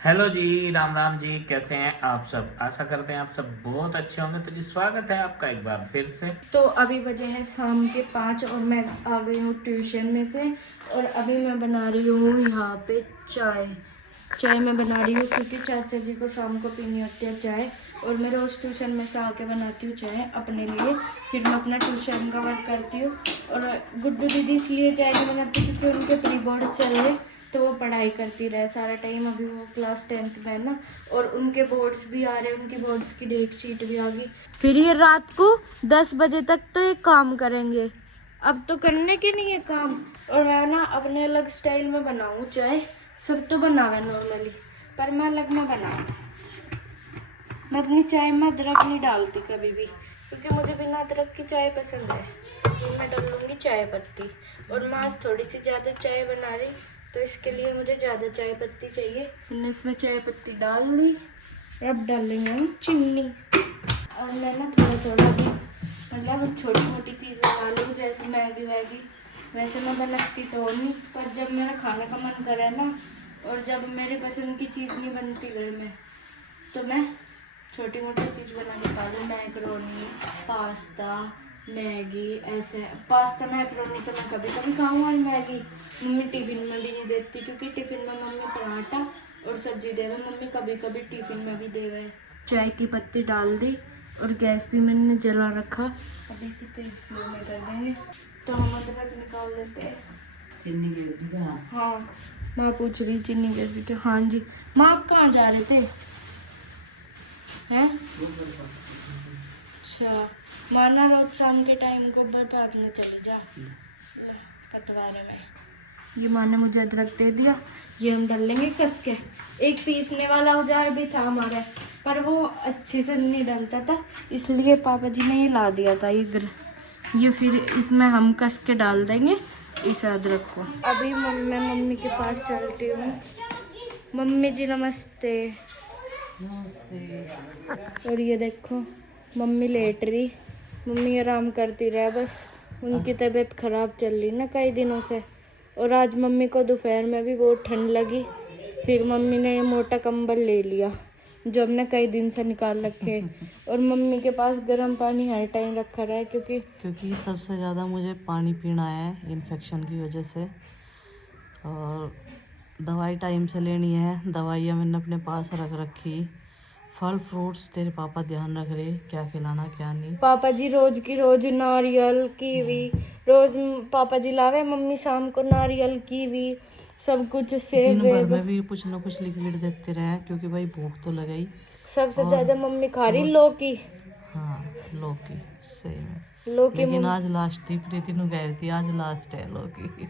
Hello जी, राम राम जी। कैसे हैं आप सब? आशा करते हैं आप सब बहुत अच्छे होंगे। तो जी, स्वागत है आपका एक बार फिर से। तो अभी बजे हैं शाम के 5 और मैं आ गई हूँ ट्यूशन में से। और अभी मैं बना रही हूँ यहाँ पे चाय। चाय मैं बना रही हूँ क्योंकि चाचा जी को शाम को पीनी होती है चाय। और मैं रोज़ ट्यूशन में से आके बनाती हूँ चाय अपने लिए। फिर मैं अपना ट्यूशन का वर्क करती हूँ। और गुड्डू दीदी इसलिए चाय नहीं बनाती क्योंकि उनके प्री बोर्ड चल रहे, तो वो पढ़ाई करती रहे सारा टाइम। अभी वो क्लास 10th में है ना, और उनके बोर्ड्स भी आ रहे हैं, उनकी बोर्ड्स की डेट शीट भी आ गई। फिर ये रात को 10 बजे तक तो ये काम करेंगे। अब तो करने की नहीं है काम। और मैं ना अपने अलग स्टाइल में बनाऊँ चाय। सब तो बनावे नॉर्मली, पर मैं अलग में बनाऊँ। मैं अपनी चाय में अदरक नहीं डालती कभी भी, क्योंकि मुझे बिना अदरक की चाय पसंद है। तो मैं डाल लूँगी चाय पत्ती। और मैं आज थोड़ी सी ज़्यादा चाय बना रही, तो इसके लिए मुझे ज़्यादा चाय पत्ती चाहिए। मैंने इसमें चाय पत्ती डाल दी। अब डालेंगे हम चीनी। और मैं ना थोड़ा थोड़ा भी मतलब छोटी मोटी चीज़ बना लूँ, जैसे मैगी वैगी। वैसे मैं बनाती तो नहीं, पर जब मेरा खाने का मन करे ना, और जब मेरी पसंद की चीज़ नहीं बनती घर में, तो मैं छोटी मोटी चीज़ बना के खा लूँ। Macaroni, pasta, Maggi. ऐसे पास्ता मैकरोनी तो मैं कभी कभी खाऊँ, और मैगी मम्मी टिफ़िन में भी नहीं देती, क्योंकि टिफ़िन में मम्मी पराठा और सब्जी देवे। मम्मी कभी कभी टिफ़िन में भी देवे। चाय की पत्ती डाल दी और गैस भी मैंने जला रखा। अभी इसे तेज फ्लेम में कर देंगे। तो हम अदरक निकाल लेते हैं। चीनी गिर दी। हाँ, माँ पूछ रही चीनी गिर दी क्या? हाँ जी। माँ आप कहाँ जा रहे थे? हैं? अच्छा, माना रोज शाम के टाइम गोबर भागने चले जा पतवारे में। ये माँ ने मुझे अदरक दे दिया, ये हम डाल लेंगे कस के। एक पीसने वाला औजार भी था हमारे, पर वो अच्छे से नहीं डलता था, इसलिए पापा जी ने ये ला दिया था। ये फिर इसमें हम कस के डाल देंगे इस अदरक को। अभी मैं मम्मी के पास चलती हूँ। मम्मी जी नमस्ते। और ये देखो मम्मी लेट रही। मम्मी आराम करती रहे बस। उनकी तबीयत खराब चल रही ना कई दिनों से। और आज मम्मी को दोपहर में भी बहुत ठंड लगी। फिर मम्मी ने ये मोटा कंबल ले लिया जो हमने कई दिन से निकाल रखे। और मम्मी के पास गर्म पानी हर टाइम रखा रहा है, क्योंकि सबसे ज़्यादा मुझे पानी पीना है इन्फेक्शन की वजह से। और दवाई टाइम से लेनी है। दवाइयाँ मैंने अपने पास रख रखी। फल फ्रूट्स तेरे पापा ध्यान रख रहे, क्या खिलाना क्या नहीं। पापा जी रोज की रोज नारियल कीवी रोज पापा जी लावे। मम्मी शाम को नारियल कीवी सब कुछ, सेब दिन भर वेब। में भी कुछ ना कुछ लिक्विड देते रहे, क्योंकि भाई भूख तो लगई। सबसे और ज्यादा मम्मी खा रही रोट लौकी। हाँ, लौकी सही में। लौकी लेकिन आज लास्ट ही प्रीति नु कह रही थी, आज लास्ट है लौकी।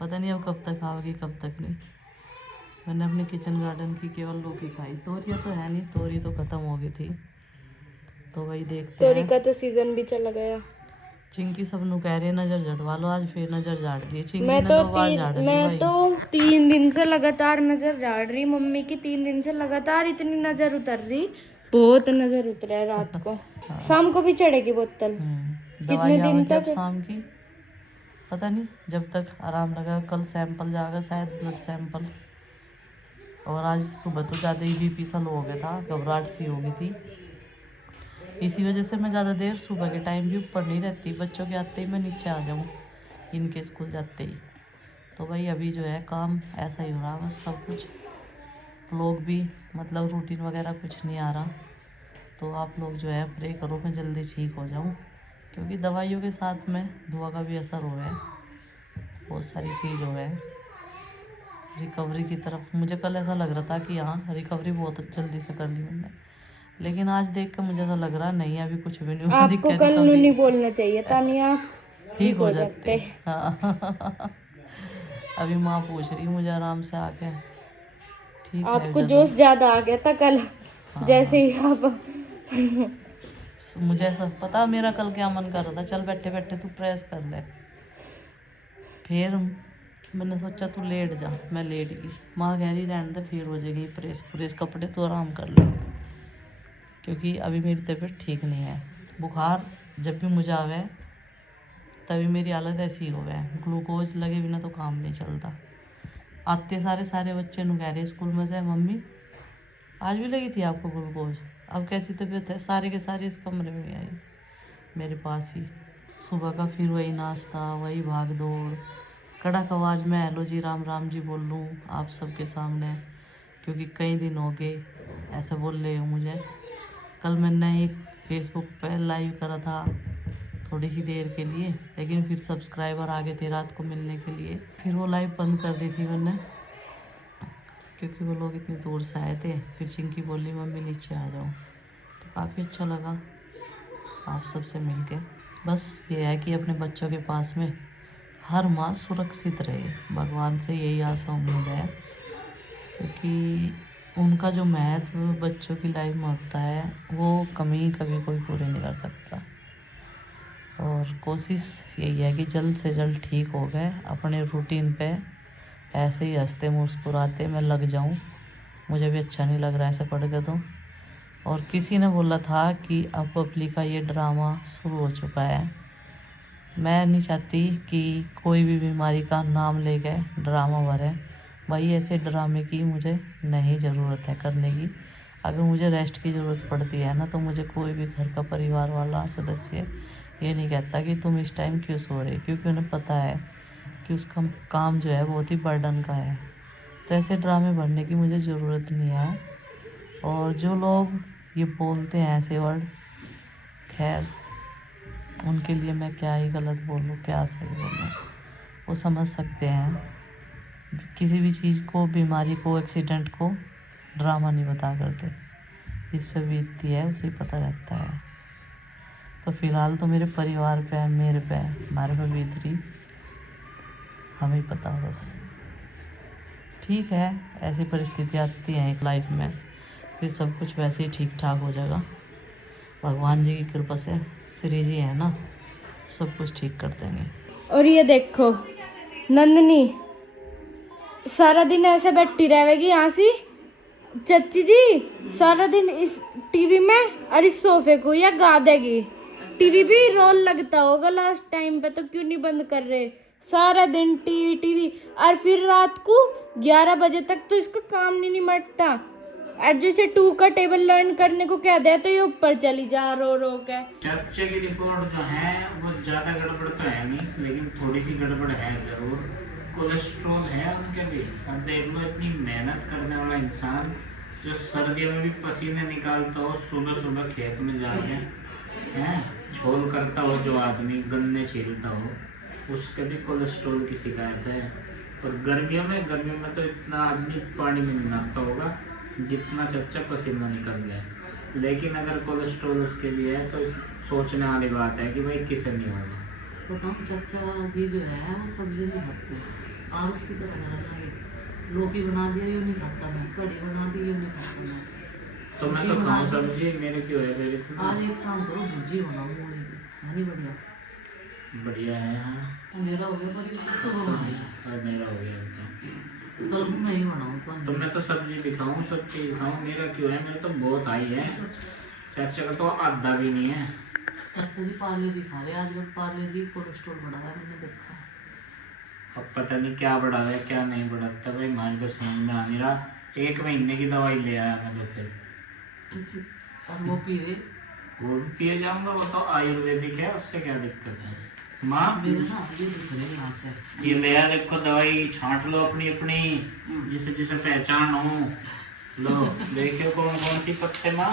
पता नहीं अब कब तक खाओगी कब तक नहीं। मैंने अपने किचन गार्डन की केवल लौकी खाई। तोरियाँ तो है नहीं, तोरी तो खत्म हो गई थी। तो वही देखते तोरी हैं। का तो सीजन भी चला गया। चिंकी सब नु कह रहे नजर झड़वा लो, आज फिर नजर झाड़ दी। चिंकी ने 2 बार झाड़ ली मैं भाई। तो 3 दिन से लगातार नजर झाड़ रही। मम्मी की 3 दिन से लगातार इतनी नजर उतर रही, बहुत नजर उतरा है रात को। हाँ। शाम को भी चढ़ेगी बोतल। कितने दवाई दिन आवेगी अब तक? शाम की, पता नहीं जब तक आराम लगा। कल सैंपल जाएगा शायद, ब्लड सैंपल। और आज सुबह तो ज़्यादा ही बीपी सा लो हो गया था, घबराहट सी हो गई थी। इसी वजह से मैं ज़्यादा देर सुबह के टाइम भी ऊपर नहीं रहती। बच्चों के आते ही मैं नीचे आ जाऊँ, इनके स्कूल जाते ही। तो भाई अभी जो है काम ऐसा ही हो रहा है बस सब कुछ। व्लॉग भी मतलब रूटीन वगैरह कुछ नहीं आ रहा। तो आप लोग जो है प्रे करो मैं जल्दी ठीक हो जाऊँ, क्योंकि दवाइयों के साथ में दुआ का भी असर हो गया है। बहुत सारी चीज़ हो गए रिकवरी की तरफ। मुझे कल ऐसा लग रहा था कि हाँ रिकवरी बहुत जल्दी से कर ली मैंने, लेकिन आज देख कर मुझे ऐसा लग रहा नहीं अभी कुछ भी नहीं हुआ। आपको दिक्कत कल कभी नहीं बोलना चाहिए था, नहीं आप ठीक हो जाते। हाँ। अभी माँ पूछ रही मुझे आराम से आके, ठीक है आपको जब। जोश ज्यादा आ गया था कल, जैसे ही आप मुझे ऐसा पता मेरा कल क्या मन कर रहा था, चल बैठे बैठे तू प्रेस कर ले। फिर मैंने सोचा तू लेट जा, मैं लेट गई। माँ कह रही रहने दे फिर हो जाएगी प्रेस प्रेस, कपड़े तो आराम कर ले, क्योंकि अभी मेरी तबीयत ठीक नहीं है। बुखार जब भी मुझे आवे तभी मेरी हालत ऐसी हो गया है। ग्लूकोज लगे बिना तो काम नहीं चलता। आते सारे सारे बच्चे नु कह रहे स्कूल में से, मम्मी आज भी लगी थी आपको ग्लूकोज? अब कैसी तबीयत है? सारे के सारे इस कमरे में आई मेरे पास ही। सुबह का फिर वही नाश्ता, वही भाग दौड़, कड़क आवाज़ में हेलो जी राम राम जी बोल लूँ आप सबके सामने, क्योंकि कई दिन हो गए ऐसे बोल रहे हो मुझे। कल मैंने एक फेसबुक पर लाइव करा था थोड़ी ही देर के लिए, लेकिन फिर सब्सक्राइबर आ गए थे रात को मिलने के लिए, फिर वो लाइव बंद कर दी थी मैंने, क्योंकि वो लोग इतनी दूर से आए थे। फिर चिंकी बोली मम्मी नीचे आ जाओ, तो काफ़ी अच्छा लगा आप सबसे मिलके। बस ये है कि अपने बच्चों के पास में हर माँ सुरक्षित रहे, भगवान से यही आशा उम्मीद है, क्योंकि उनका जो महत्व बच्चों की लाइफ में होता है वो कमी कभी कोई पूरी नहीं कर सकता। और कोशिश यही है कि जल्द से जल्द ठीक हो गए, अपने रूटीन पे ऐसे ही हंसते मुस्कुराते मैं लग जाऊं। मुझे भी अच्छा नहीं लग रहा ऐसे पढ़ के तो। और किसी ने बोला था कि अब पब्लिक का ये ड्रामा शुरू हो चुका है। मैं नहीं चाहती कि कोई भी बीमारी का नाम ले गए ड्रामा भरे। भाई ऐसे ड्रामे की मुझे नहीं ज़रूरत है करने की। अगर मुझे रेस्ट की ज़रूरत पड़ती है ना, तो मुझे कोई भी घर का परिवार वाला सदस्य ये नहीं कहता कि तुम इस टाइम क्यों सो रहे, क्योंकि उन्हें पता है कि उसका काम जो है बहुत ही बर्डन का है। तो ऐसे ड्रामे भरने की मुझे ज़रूरत नहीं है। और जो लोग ये बोलते हैं ऐसे वर्ड, खैर उनके लिए मैं क्या ही गलत बोलूँ, क्या सही बोलूँ, वो समझ सकते हैं। किसी भी चीज़ को, बीमारी को, एक्सीडेंट को ड्रामा नहीं बता करते। जिस पे बीतती है उसे पता रहता है। तो फिलहाल तो मेरे परिवार पे, मेरे पे, हमारे पे बीत रही, हमें पता बस। ठीक है, ऐसी परिस्थिति आती हैं एक लाइफ में, फिर सब कुछ वैसे ही ठीक ठाक हो जाएगा। भगवान जी की कृपा से, श्री जी है ना, सब कुछ ठीक कर देंगे। और ये देखो नंदनी सारा दिन ऐसे बैठी रहेगी यहाँ सी। चाची जी सारा दिन इस टीवी में और इस सोफे को या गा देगी। टीवी भी रोल लगता होगा लास्ट टाइम पे, तो क्यों नहीं बंद कर रहे? सारा दिन टीवी टीवी, और फिर रात को 11 बजे तक तो इसका काम नहीं निपटता। और जैसे 2 का टेबल लर्न करने को कह दे तो ये ऊपर चली जा रो रो के। चाचा की रिपोर्ट जो है वो ज्यादा गड़बड़ तो है नहीं, लेकिन थोड़ी सी गड़बड़ है जरूर। कोलेस्ट्रॉल है उनके भी। अब देख लो, इतनी मेहनत करने वाला इंसान जो सर्दियों में भी पसीने निकालता हो, सुबह सुबह खेत में जाके हैं झोल करता हो, जो आदमी गन्ने छीलता हो, उसके भी कोलेस्ट्रॉल की शिकायत है। और गर्मियों में तो इतना आदमी पानी में नहीं नहाता होगा जितना चच्चा पसीना निकल जाए। लेकिन अगर कोलेस्ट्रॉल उसके भी है तो सोचने वाली बात है कि भाई किसे नहीं होगा। बताओ चाचा जी जो है वो सब्जी नहीं खाते, और उसकी तरह बनाना लौकी बना दिया ये नहीं खाता मैं, कढ़ी बना दी ये नहीं खाता मैं। तो मैं तो खाऊं सब्जी, मेरे क्यों है मेरे तो। आज एक काम करो, भुजी बनाओ मूली की, है नहीं बढ़िया? बढ़िया है। हाँ मेरा हो गया पर ये सुबह बनाई, और मेरा हो गया तो। कल को मैं ही बनाऊँ तो मैं तो सब्जी भी खाऊं, सब चीज खाऊं, मेरा क्यों है? मेरा तो बहुत हाई है। चाचा का तो आधा भी नहीं है। चाचा जी पार्ले जी खा रहे हैं आजकल। पार्ले जी कोलेस्ट्रॉल बढ़ा है, मैंने देखा। अब पता नहीं क्या बढ़ा है क्या नहीं बढ़ाता भाई, हमारी तो समझ में आ नहीं रहा। 1 महीने की दवाई ले आया मैं तो फिर। और वो पी रहे, वो भी पिए जाऊंगा, वो तो आयुर्वेदिक है, उससे क्या दिक्कत है। माँ मेरे ना ये दिख रहे हैं यहाँ से। ये ले आ, देखो दवाई छांट लो अपनी अपनी, जिसे जिसे पहचान हो। लो देखियो कौन कौन सी पत्ते माँ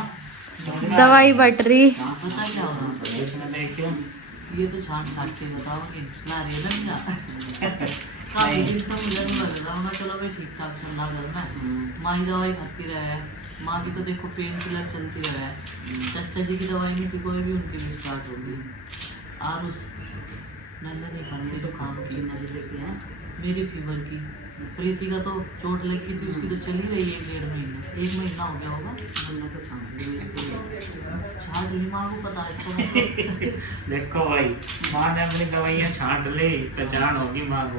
दवाई बट रही। पता क्या हो रहा है इसमें देखियो। ये तो छाट छाट के बताओगे ला रही है ना काफी दिन से मुझे नहीं लग रहा मैं, चलो भाई ठीक ठाक चल रहा घर में। माँ ही दवाई खाती रहे, माँ की तो देखो पेन किलर चलती रहे। चाचा जी की दवाई नहीं थी कोई भी, उनकी भी स्टार्ट हो गई। और उस नंदनी खाने तो काम की मेरी फीवर की, प्रीति का तो चोट लगी थी, उसकी तो चली रही है 1.5 महीने, 1 महीना हो गया होगा। छाट ली माँ को पता है इसका। देखो भाई, माँ ने अपनी दवाइयाँ छांट ले, पहचान होगी माँ को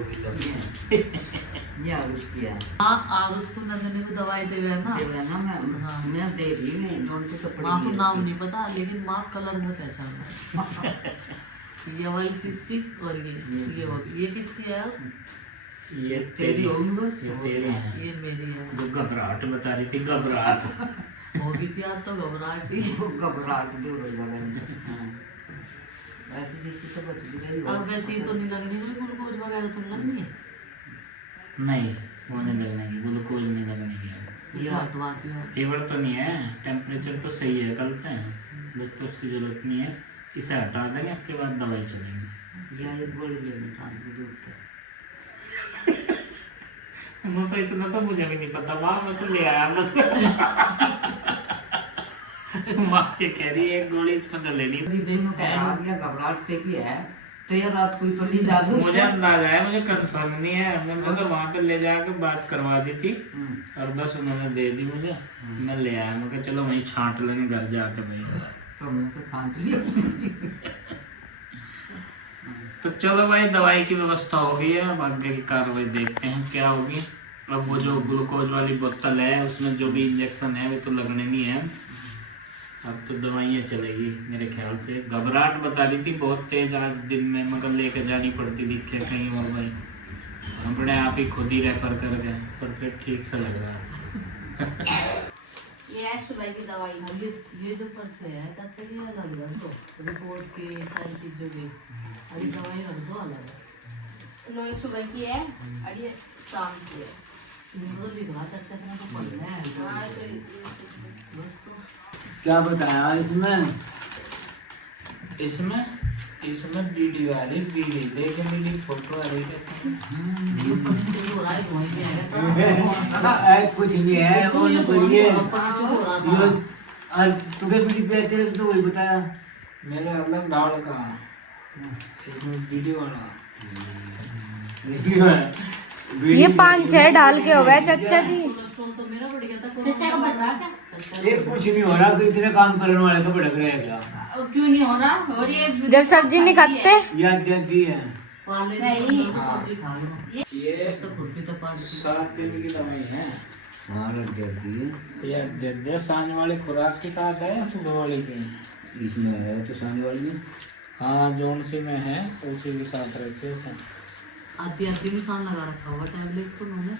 हाँ, और उसको नंदनी को दवाई दे रहा है ना। हाँ मैं दे रही हूँ, माँ को नाम नहीं पता लेकिन माँ कलर में पहचान। ये वाली शीशी और ये होगी। ये किसकी है? ये तेरी होगी बस। ये तेरे हैं। ये मेरी है। जो घबराहट बता रही थी, घबराहट। होगी थी आज तो घबराहट थी। वो घबराहट दूर हो जाएगा। हाँ। ऐसी चीज़ से बच भी गई हो। अब वैसे ही तो नहीं लगनी कोई ग्लूकोज वगैरह तो लगनी है। नहीं, वो नहीं लगने की, ग्लूकोज नहीं लगने की। ये हटवा दिया। फीवर तो नहीं है, टेम्परेचर तो सही है, गलत है, बस तो उसकी जरूरत नहीं है। इसे हटा देंगे, इसके बाद दवाई चलेगी। या ये बोल दिया बेटा दूध के। मैं तो इतना तो मुझे भी नहीं पता, माँ मैं तो ले आया बस। माँ ये कह रही है एक गोली इसमें तो लेनी थी। दिन में कहा दिया घबराहट से की है तो ये रात कोई तो ली दादू। मुझे अंदाजा है, मुझे कंफर्म नहीं है, मैं तो वहाँ पे ले जाके बात करवा दी थी और बस उन्होंने दे दी मुझे। मैं ले आया, मैं कहा चलो वहीं छांट लेंगे घर जाके भाई। तो मैं तो छांट लिया। तो चलो भाई, दवाई की व्यवस्था हो गई है, अब आगे की कार्रवाई देखते हैं क्या होगी। अब वो जो ग्लूकोज वाली बोतल है उसमें जो भी इंजेक्शन है वो तो लगने नहीं है, अब तो दवाइयाँ चलेगी मेरे ख्याल से। घबराहट बता रही थी बहुत तेज आज दिन में, मगर लेके जानी पड़ती थी कहीं और भाई, हम बड़े आप ही खुद ही रेफर कर गए, पर फिर ठीक से लग रहा है। ये है सुबह की दवाई। ये जो पर्चे है तब तक ये अलग रख दो, रिपोर्ट की सारी चीजों की। अभी दवाई रख दो अलग। लो ये सुबह की है और ये शाम की है। इनको तो लिख रहा तब तक ना तो पढ़ना है हाँ, बस। तो क्या बताया इसमें? इसमें डीडी वाली बीड़ी लेके मेरी फोटो आ रही है। ये फर्नीचर हो रहा है, वहीं पे आएगा कुछ नहीं है तो वो ये कोई ये फर्नीचर हो रहा था। और तुझे भी तेरे तो वही बताया। मेरे अलग डाल का इसमें डीडी वाला। ये 5-6 डाल के हो गए चाचा जी। कोलेस्ट्रॉल तो मेरा बढ़ गया था। चाचा का बढ़ रहा था। ये कुछ नहीं हो रहा, तो इतने काम करने वाले का भड़क रहेगा। क्यों नहीं हो रहा? और ये जब सब्जी नहीं खाते याद देती है। पार्ले नहीं। सब्जी खा लो। ये तो खुद भी तो पार्ले 7 दिन की दवाई है। हाँ रख देती है। ये दे दे, सांझ वाली खुराक के साथ है या सुबह वाली की? इसमें है तो सामने वाली में। हाँ, जोन सी में है तो उसी के साथ रहते हैं। आती आती में सामान लगा रखा होगा टैबलेट तो उन्होंने।